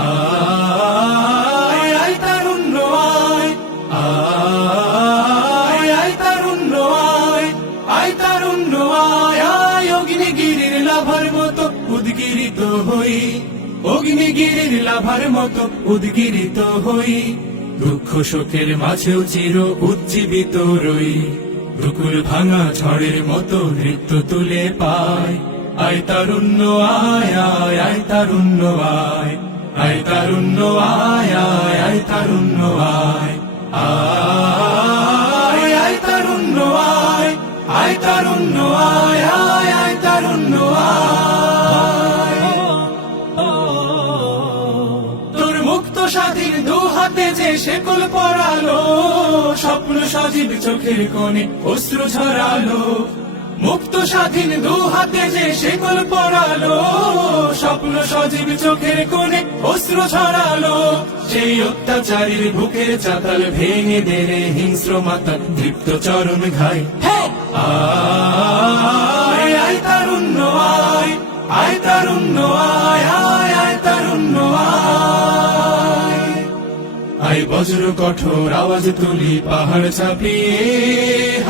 আয় আয় তারুণ্য, আয়। আয় আয় তারুণ্য, আয়। আয় আয় আয় অগ্নিগিরির লাভার মতো উদ্গিরিত হই। অগ্নিগিরির লাভার মতো উদ্গিরিত হই। দুঃখ শোকের মাঝেও চির উজ্জীবিত রই। দুকুল ভাঙা ঝড়ের মতো নৃত্য তুলে পায় আয় তারুণ্য, আয় আয় আয় তারুণ্য, আয়। আয় তারুণ্য আয় আয় আয় তারুণ্য আয়। আয় আয় তারুণ্য আয় আয় তারুণ্য আয় আয় তারুণ্য তোর মুক্ত স্বাধীন দু হাতে যে শেকল পরালো, স্বপ্ন সজীব চোখের কোণে অশ্রু ঝরালো। মুক্ত স্বাধীন দু হাতে যে শেকল পড়ালো স্বপ্ন সজীব চোখের কোণে অশ্রু ছড়ালো সেই অত্যাচারীর বুকের চাতাল ভেঙে দেরে হিংস্র মাতা দীপ্ত চরণ ঘাই। আয় আয় তারুণ্য আয় আয় তারুণ্য আয় আয় আয় তারুণ্য আয়। আই বজ্র কঠোর আওয়াজ তুলি পাহাড় চাপিয়ে হাল